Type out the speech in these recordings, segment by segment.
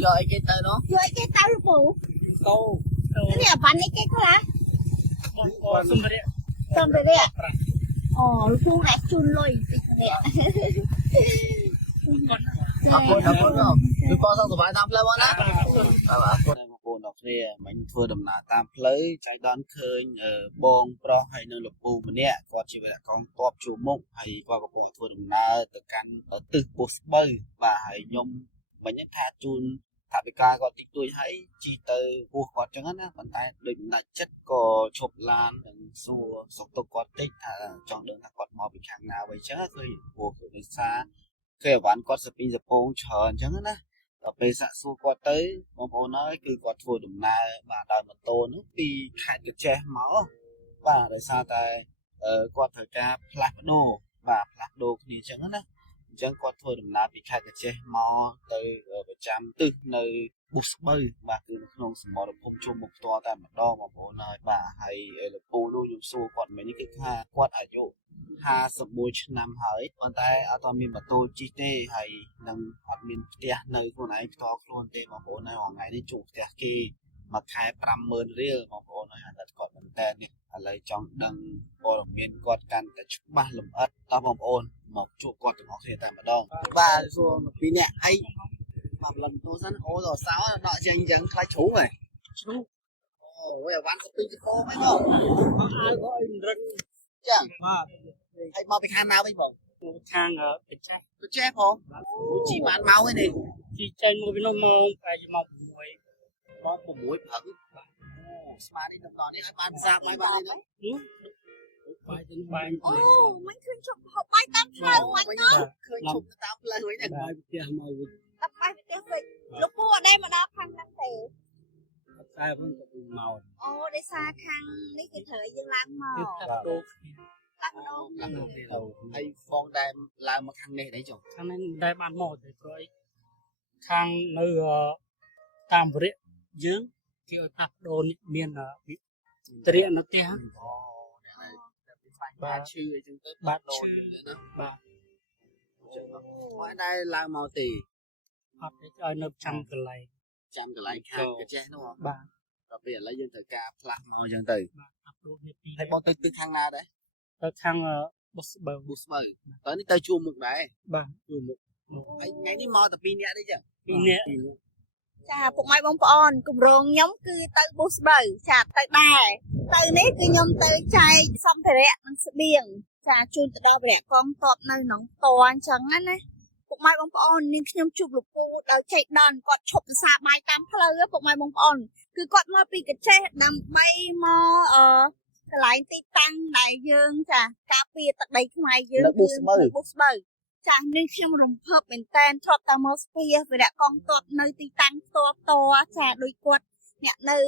giờ ai cái tay đó Vô cái tao rồi phụ. câu Cái này bắn cái lá. Xong rồi đấy ạ. Khu này chun lôi nè. aku không tôi con xong tụi bay tam plei á aku một cô đọc nè mình vừa đầm nà tam plei trái đón khơi bông pro hay nơi lục bù mình nè còn chỉ là con top chủ mộng hay qua cái bộ vừa đầm nà từ cán ở từ bút bơi và hay nhom mình những thà chun thà bị ca còn tích tuổi hãy chi từ buộc còn chẳng hết á bàn tay định là chất có chụp lan xua sọc tục còn tích chọn đường là còn mò bị hàng nào vậy chứ thôi buộc ở nơi xa khi bạn có sự bị dập bông chờ chẳng hết á ở bên xã xua qua tới mong nói cứ qua thua đụng này và đòi một tô nước đi khai cái che máu và đời xa tại qua thời ca plakdo và plakdo thì chẳng hết á chẳng qua thua đụng này bị khai cái che máu tới ở bên trăm tư nơi bút bơi và cứ không sử dụng được chung một toa tại mặt đo mà bố nói và hay là bố nuôi dùng xua còn mấy những cái quạt ở chỗ ha sập môi năm hỏi còn tay ở toàn miền mặt tôi chi tê hay nâng ở miền tia nơi cô này to luôn tê mà bố nói hoàng ngày đi chụp tia kia mà khai 50,000 riêng mà bố nói là còn mình tên này lấy trong đằng bố miền quạt can tại chụp ba lùm ớt to bông ôn một chụp quạt từ ngõ kia tại mặt đo ba xua một tí nè ấy mà lần tôi sẵn ô rồi sao nó chẳng chẳng khai chú này chú bây giờ bạn có tin cho cô mấy không ai có in rừng chẳng hay mau bị khăn nào bây giờ khang ở bên trái tôi chép không chỉ bán máu cái này chỉ trên một bên nó phải mọc muối có một mũi phẳng smart đi tầm toàn đi ai bán ra mấy bán đấy bay trên bay mình khơi chụp học bay tam thao anh đó khơi chụp tam lên với này bay kia màu tập bay với cái lúc mua ở đây mà đa khăn năng thể sai vẫn màu để xa khăn lấy cái thời dân làm màu hay phong đam làm một khăn này đấy chồng khang này đây bán màu thì rồi khang nơi tam vịt dưỡng kêu tập đồ miền bị triện nó té ba chư chúng tới ba đồ chư ba ở đây là màu tì học để cho nó trăm cái lại khang cái che đúng không ba đặc biệt là dân thời ca plak màu dân từ tập đồ hay bao từ khang nào đấy khang bút bơ tới tới chua mục đấy ba chua mục ngày đi mò tập pin nhẹ đấy chứ pin nhẹ chà phụ mai bông con cùng rong nhóm cứ tới bút bơ chà tới đài tới nấy cứ nhóm tới chai xong thì rẽ nó sẽ biển chà chun tới đó rẽ con tọt nơi nóng to chẳng á nè phụ mai bông con nhưng nhóm chụp lục cú đâu chạy đòn quạt chụp xa bài tam phơi á phụ mai bông con cứ quạt mà bị cái che đầm bay mà cái lại tí tăng đại dương chà cà phê tận đây không ai dương bút bơ chà nên khi mà đồng hợp bên tên cho atmosphere về đã con tọt nơi tí tăng to chà đôi quạt nhẹ nơi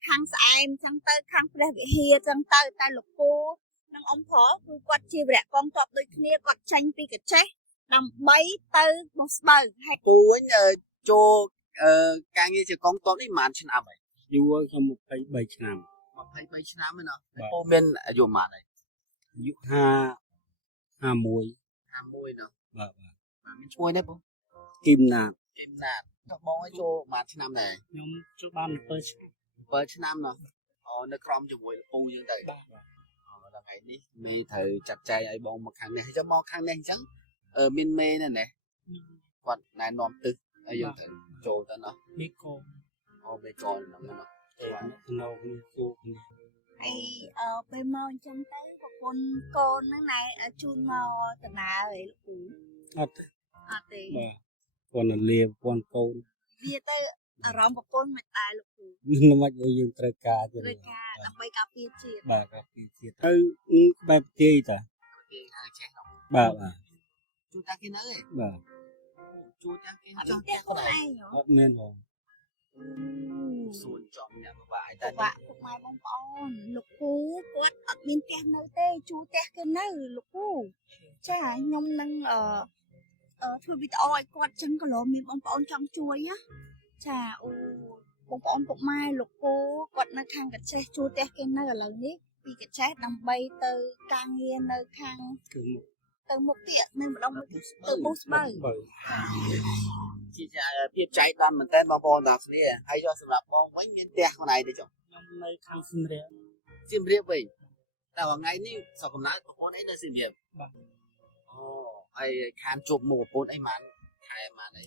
khang em chẳng tới khang phải bị hia chẳng tới tay lục cô năng ông phó cứ quạt chia về đã con tọt đôi kia quạt tranh pi cái che đầm bay tới bút bơ hay cô ấy cho càng như chỉ con tọt đi màn trên nào vậy vua trong một cái bảy năm một cái bảy năm nữa cô bên dùng màn này dụ ha mùi nữa và mình chui đấy bố kim nạp các bố ấy cho màn trên năm này nhóm cho ban với trên năm nữa nó crom cho mùi phu như vậy là ngày đi mê thử chặt chay ấy bông một khăn này cho mò khăn này chẳng ở miền mê này nè quạt này nóm tư ấy dùng thử trồ ta nó biết con mê con nó lâu cô hay bên mò chẳng tới một con nó này ở chun mò từ nào vậy thì con là liệp con câu bia tê ở rong một con mày tài lục nó mạch vô dương trời ca cho rồi ca làm bay cà phê chiết bà cà phê chiết bài chơi ta bà chú ta kia nữa bà chú ta kia cho con ai nhở nên rồi xuân chọn nhà vải ta vạ phục mai bông con lục cú quát ở bên kem nơi tê chú tê cái nơi lục cú chả nhông năng thôi bị tao quát chân cái lỗ miếng bông con trong chuối á chả bông con phục mai lục cú quát nó khang cái xe chú tê cái nơi là ní vì cái xe đầm bay từ càng nghe nơi khang từ một tiện nên mà đông từ bút bơ ជាភាពចៃដន្យមែនតើបងប្អូនទាំងគ្នាហើយយកសម្រាប់បងវិញមានផ្ទះខ្លួនឯងទេចុះ ខ្ញុំនៅខាងសំរៀប សៀមរាបវិញតែថ្ងៃនេះសោះកំណើតប្រពន្ធអីនៅសៀមរាប បាទ អូហើយខានជួបមុខប្រពន្ធអីបានខែបានអី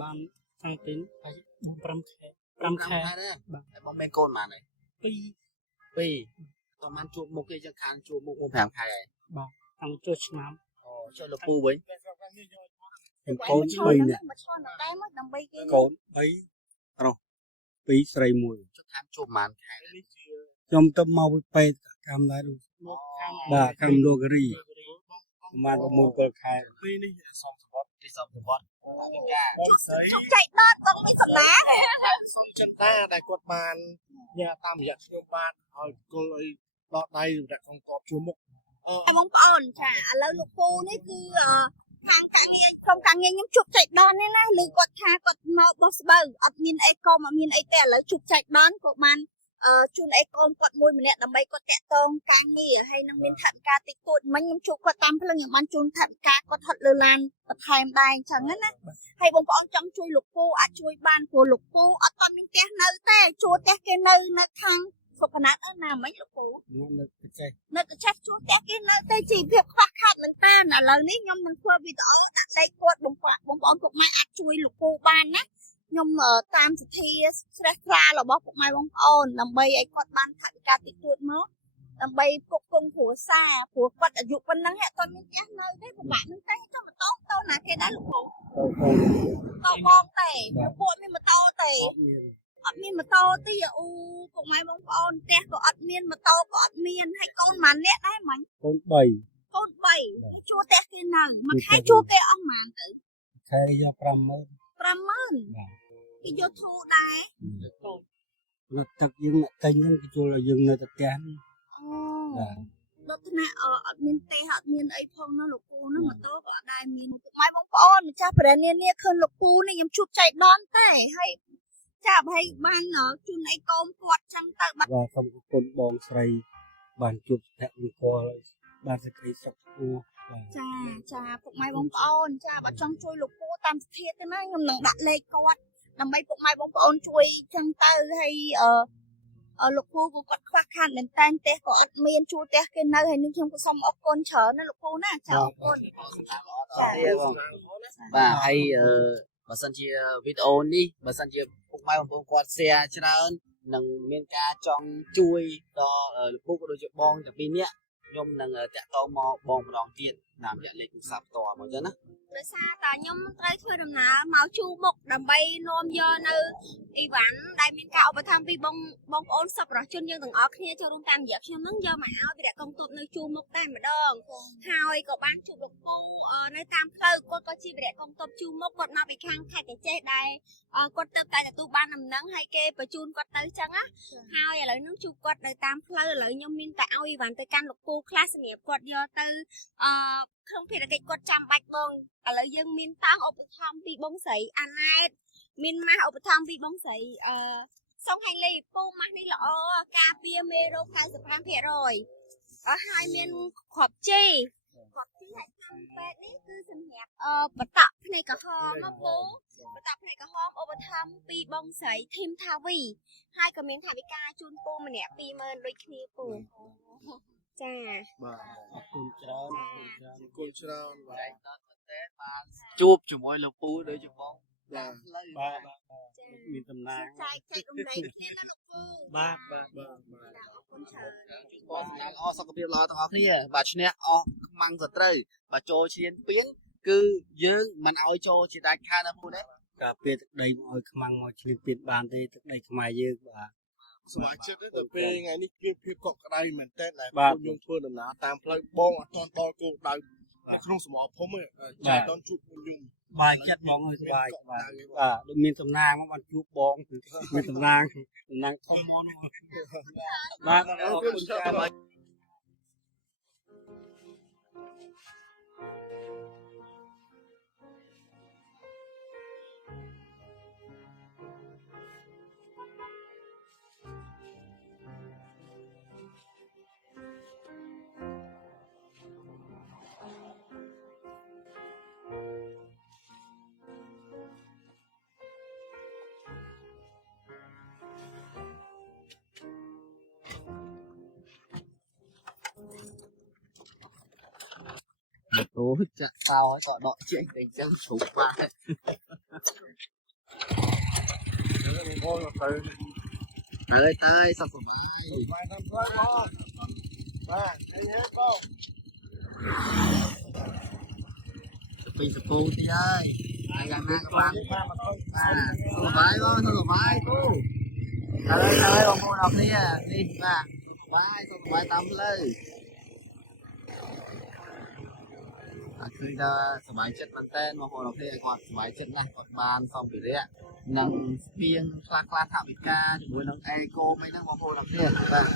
បានខាងទីហើយ4 5 ខែ 5 5 ខែ ដែរ បាទ តែបងមានកូនបានអី 2 2តោះបានជួបមុខគេចឹងខានជួបមុខ5 ខែហើយ បាទខាងចូលឆ្នាំ អូចុះលពូវិញ ខ្ញុំកូន3នាក់ មកឈរនៅតែមកដើម្បីគេ កូន3ប្រុស2ស្រី1 ចុះខានជួបបានខែ ខ្ញុំទៅមកពីពេទ្យកម្មដែរ មកខាង បាទកម្មលោករី ប្រហែល6 7 ខែ ពេលនេះសំសវត្តទីសំសវត្តពីកា បងស្រី ជុកចៃដនបងមានសំណា សុំចិនតាដែលគាត់បានញ៉ាតាមរយៈខ្ញុំបានឲ្យគល់ឲ្យដកដៃរយៈកងតបជួមុខ តែបងប្អូនចាឥឡូវលោកពូនេះគឺខាងកាងារក្រុមការងារខ្ញុំជុកចៃដននេះណាឬគាត់ថាគាត់មកបោះស្បូវអត់មានអីកុំអត់មានអីទេឥឡូវជុកចៃដនក៏បានជូនអីកូនគាត់មួយម្នាក់ដើម្បីគាត់តាក់ទងការងារហើយនឹងមានថវិកាតិចតួចមិញខ្ញុំជួបគាត់តាមផ្លូវខ្ញុំបានជូនថវិកាគាត់ហត់លើឡានបន្ថែមដែរអញ្ចឹងណាហើយបងប្អូនចង់ជួយលោកពូអាចជួយបានព្រោះលោកពូអត់បានមានផ្ទះនៅទេជួលផ្ទះគេនៅខាងសុខណាត់ណាមិញលោកពូ នៅទៅចេះ នៅកញ្ចេះជួលផ្ទះគេនៅតែជីវភាពខ្វះខាតមែនតើឥឡូវនេះខ្ញុំនឹងធ្វើវីដេអូដាក់លេខគាត់បងប្អូនពុកម៉ែអាចជួយលោកពូបានណាខ្ញុំតាមសទ្ធាស្រះថ្លារបស់ពុកម៉ែបងប្អូនដើម្បីឲ្យគាត់បានថវិកាតិចតួចមកដើម្បីផ្គត់ផ្គង់គ្រួសារព្រោះគាត់អាយុប៉ុណ្ណឹងហ่ะអត់មានផ្ទះនៅទេពិបាកនឹងតែចុះម៉ូតូទៅណាគេដែរលោកពូ ទៅ តបងទេលោកពូមានម៉ូតូទេ អត់មាន អត់មានម៉ូតូទេអូពុកម៉ែបងប្អូនផ្ទះក៏អត់មានម៉ូតូក៏អត់មានហើយកូនម៉ានអ្នកដែរមិញ កូន3 កូន3ជួលផ្ទះគេនៅមួយខែជួលគេអស់ប៉ុន្មានទៅ ខែយក50000 50000 បាទ គេយកធូរដែរ រត់ទឹកយើងអ្នកតែងហ្នឹងគេជួលឲ្យយើងនៅតែផ្ទះហ្នឹង អូ បាទ ដល់ថ្នាក់អត់មានទេអត់មានអីផងណាលោកពូណាម៉ូតូក៏អត់ដែរមានពុកម៉ែបងប្អូនម្ចាស់ប្រានានាឃើញលោកពូនេះខ្ញុំជួបចៃដនតែហើយចាប់ឲ្យបានជូនអីកូនគាត់ចឹងទៅបាត់ បាទសូមអរគុណបងស្រីបានជួបអ្នកអង្គបានសេចក្តីសុខខ្ពស់បាទ ចាពុកម៉ែបងប្អូនចាបើចង់ជួយលោកពូតាមសធាទៅណាខ្ញុំនឹងដាក់លេខគាត់ដើម្បីពុកម៉ែបងប្អូនជួយចឹងទៅហើយលោកពូក៏គាត់ខ្វះខាតមែនតែនផ្ទះក៏អត់មានជួលផ្ទះគេនៅហើយនឹងខ្ញុំក៏សូមអរគុណច្រើនណាលោកពូណាចាអរគុណ បាទហើយបើសិនជាវីដេអូនេះបើសិនជាពុកម៉ែបងប្អូនគាត់ share ច្រើននឹងមានការចង់ជួយដល់លោកពូក៏ដូចជាបងទាំងពីរនាក់ខ្ញុំនឹងតាក់ទងមកបងម្ដងទៀតតាមរយៈលេខទូរស័ព្ទផ្ទាល់មកចឹងណា ដោយសារតែខ្ញុំត្រូវធ្វើដំណើរមកជួមុខដើម្បីនាំយកនៅអីវ៉ាន់ដែលមានការឧបត្ថម្ភពីបងប្អូនសប្បុរសជនយើងទាំងអស់គ្នាចូលរួមតាមរយៈខ្ញុំនឹងយកមកឲ្យវិរៈកងទ័ពនៅជួមុខតែម្ដងហើយក៏បានជួបលោកពូនៅតាមផ្លូវគាត់ក៏ជាវិរៈកងទ័ពជួមុខគាត់មកពីខាងខេត្តកញ្ចេះដែរគាត់ទៅតែទទួលបានដំណឹងហើយគេបញ្ជូនគាត់ទៅចឹងណាហើយឥឡូវនឹងជួបគាត់នៅតាមផ្លូវឥឡូវខ្ញុំមានតែឲ្យអីវ៉ាន់ទៅកាន់លោកពូខ្លះសម្រាប់គាត់យកទៅក្នុងភារកិច្ចគាត់ចាំបាច់បងឥឡូវយើងមានតាំងឧបត្ថម្ភពីបងស្រីអាណែតមានម៉ាស់ឧបត្ថម្ភពីបងស្រីសុងហែងលីពូម៉ាស់នេះល្អការពារមេរោគ 95% ហើយមានគ្រាប់ជីហើយខាងពេទ្យនេះគឺសម្រាប់បតក់ភ្នែកក្រហមណាពូបតក់ភ្នែកក្រហមឧបត្ថម្ភពីបងស្រីធីមថាវីហើយក៏មានថវិកាជូនពូម្នាក់ 20000 ដូចគ្នាពូចា បាទអរគុណច្រើនអរគុណច្រើនបាទ ចែកដល់ប្រទេសបានជួបជាមួយលោកពូដូចជាបងតាមផ្លូវ បាទមានតំណាង ចែករំលែកគ្នាណាលោកពូ បាទ អរគុណច្រើន បងស្នាលល្អសុខភាពល្អទាំងអស់គ្នាបាទឈ្នះអស់ខ្មាំងសត្រូវបាទចូលឈ្នានពៀងគឺយើងមិនឲ្យចូលជាដាច់ខាតណាពូទេ ការពារទឹកដីមកឲ្យខ្មាំងមកឆ្លៀនពៀនបានទេទឹកដីខ្មែរយើងបាទ សមាជិកទៅពេលថ្ងៃនេះគឺភាពកក់ក្ដៅមែនតើដែល បាទ ពួកយើងធ្វើដំណើរតាមផ្លូវបងអត់ទាន់ដល់គោលដៅនៅក្នុងសមរភូមិទេចែកតន់ជួបពួកយើង បាយចិត្តហ្មងអើយបាយបាទដូចមានតំណាងមកបានជួបបងមានតំណាងធំមកបាទអរគុណច្រើន Ủa chắc sao ấy còn đợi chuyện tình chân sụp qua. Tới tới sao của mày. Vài năm tới không? Ba, anh nhớ không? Pin sụp pu tí ơi. Ai gần ha các bạn. À, sao của mày không? Sao của mày cô? Tới con mua đọc đi à. Đi ba. Bye, sao của mày tắm lên. ឃើញថាសบายចិត្តមែនតើបងប្អូនអរគ្នាគាត់សบายចិត្តណាស់គាត់បានសំភារៈនិងស្បៀងខ្លះៗថវិកាជាមួយនឹងអេកូមិនហ្នឹងបងប្អូនអរគ្នាបាទ